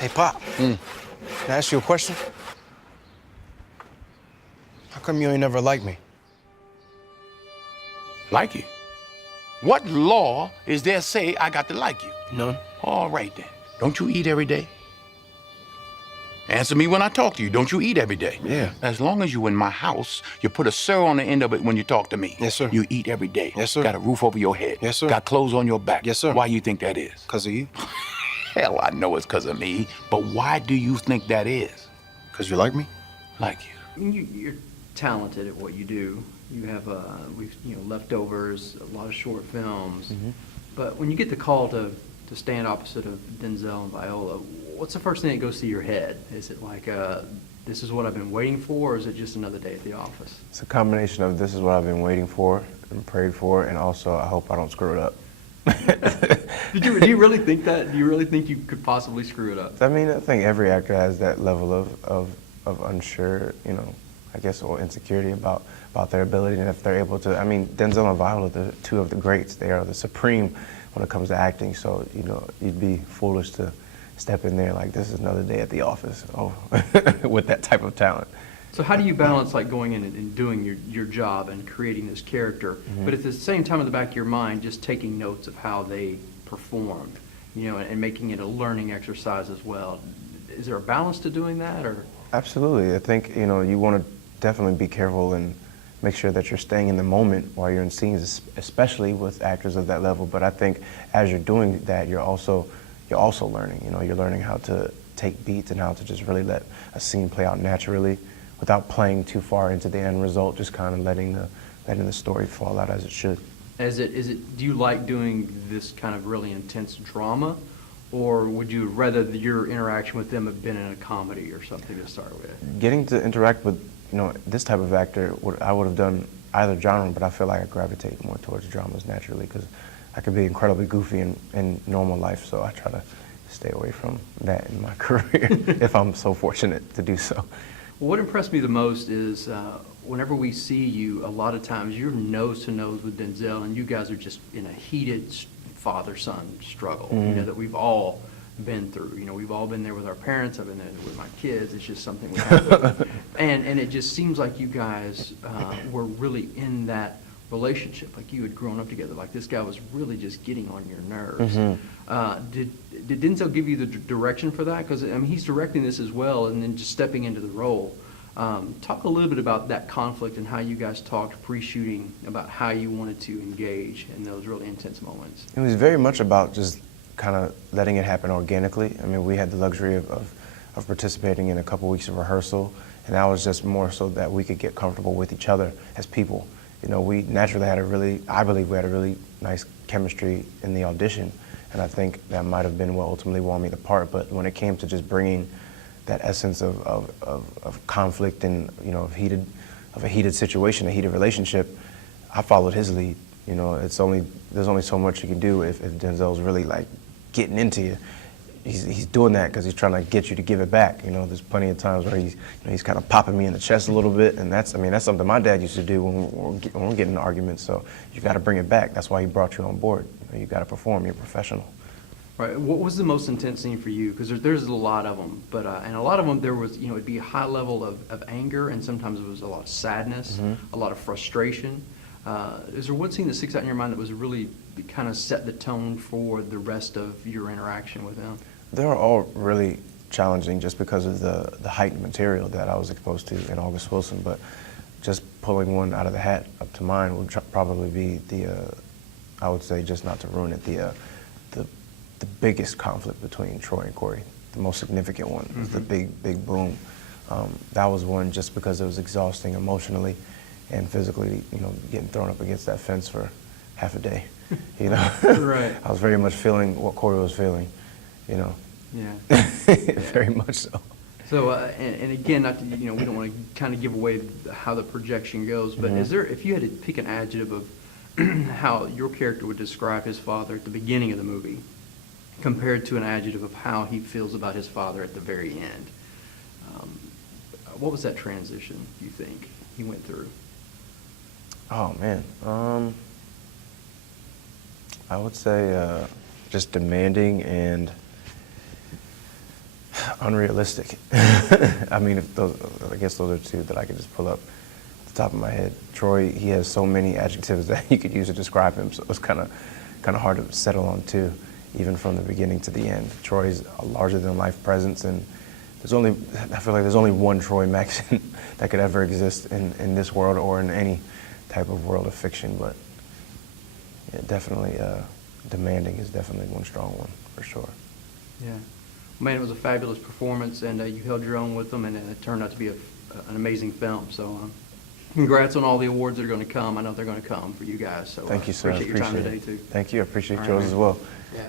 Hey, Pop. Can I ask you a question? How come you ain't never liked me? Like you? What law is there say I got to like you? None. All right then. Don't you eat every day? Answer me when I talk to you. Don't you eat every day? Yeah. As long as you in my house, you put a sir on the end of it when you talk to me. Yes, sir. You eat every day. Yes, sir. Got a roof over your head. Yes, sir. Got clothes on your back. Yes, sir. Why you think that is? 'Cause of you. Hell, I know it's because of me. But why do you think that is? 'Cause you like me? Like you. I mean, you're talented at what you do. You have leftovers, a lot of short films. But when you get the call to stand opposite of Denzel and Viola, what's the first thing that goes through your head? Is it like, this is what I've been waiting for, or is it just another day at the office? It's a combination of this is what I've been waiting for and prayed for, and also I hope I don't screw it up. Do you really think that? Do you really think you could possibly screw it up? I mean, I think every actor has that level of unsure, I guess, or insecurity about their ability, and if they're able to. I mean, Denzel and Viola, the two of the greats, they are the supreme when it comes to acting. So, you'd be foolish to step in there like this is another day at the office with that type of talent. So how do you balance like going in and doing your job and creating this character, but at the same time in the back of your mind just taking notes of how they performed, and making it a learning exercise as well? Is there a balance to doing that, or? Absolutely. I think, you want to definitely be careful and make sure that you're staying in the moment while you're in scenes, especially with actors of that level. But I think as you're doing that, you're also learning. You're learning how to take beats and how to just really let a scene play out naturally without playing too far into the end result, just kind of letting the story fall out as it should. Do you like doing this kind of really intense drama, or would you rather your interaction with them have been in a comedy or something to start with? Getting to interact with, this type of actor, I would have done either genre, but I feel like I gravitate more towards dramas naturally because I could be incredibly goofy in normal life, so I try to stay away from that in my career if I'm so fortunate to do so. What impressed me the most is whenever we see you, a lot of times you're nose to nose with Denzel, and you guys are just in a heated father-son struggle, that we've all been through. We've all been there with our parents. I've been there with my kids. It's just something we have to. And it just seems like you guys were really in that relationship, like you had grown up together. Like this guy was really just getting on your nerves. Did Denzel give you the direction for that? Because I mean, he's directing this as well, and then just stepping into the role. Talk a little bit about that conflict and how you guys talked pre-shooting about how you wanted to engage in those really intense moments. It was very much about just kind of letting it happen organically. I mean, we had the luxury of participating in a couple weeks of rehearsal, and that was just more so that we could get comfortable with each other as people. We naturally had I believe we had a really nice chemistry in the audition, and I think that might have been what ultimately won me the part. But when it came to just bringing that essence of conflict and, of a heated situation, a heated relationship, I followed his lead. There's only so much you can do if Denzel's really like getting into you. He's doing that because he's trying to get you to give it back. There's plenty of times where he's kind of popping me in the chest a little bit, and that's something my dad used to do when we're getting in arguments. So you got to bring it back. That's why he brought you on board. You got to perform. You're a professional. Right. What was the most intense scene for you? Because there's a lot of them, but and a lot of them there was it'd be a high level of anger, and sometimes it was a lot of sadness, a lot of frustration. Is there one scene that sticks out in your mind that was really kind of set the tone for the rest of your interaction with him? They're all really challenging just because of the heightened material that I was exposed to in August Wilson, but just pulling one out of the hat up to mine would probably be I would say, just not to ruin it, the biggest conflict between Troy and Corey, the most significant one, was the big boom. That was one just because it was exhausting emotionally and physically, getting thrown up against that fence for half a day, Right. I was very much feeling what Corey was feeling, Yeah. very much so. So, and again, not to, we don't want to kind of give away how the projection goes, but if you had to pick an adjective of how your character would describe his father at the beginning of the movie, compared to an adjective of how he feels about his father at the very end, what was that transition, you think, he went through? Oh, man. I would say just demanding and Unrealistic. I mean, I guess those are two that I could just pull up at the top of my head. Troy, he has so many adjectives that you could use to describe him, so it's kind of hard to settle on two, even from the beginning to the end. Troy's a larger-than-life presence, and I feel like there's only one Troy Maxson that could ever exist in this world or in any type of world of fiction, but yeah, definitely demanding is definitely one strong one, for sure. Yeah. Man, it was a fabulous performance, and you held your own with them, and it turned out to be an amazing film. So congrats on all the awards that are going to come. I know they're going to come for you guys. So Thank you, sir. Appreciate your time today, it. too. Thank you. I appreciate All right, yours man. as well.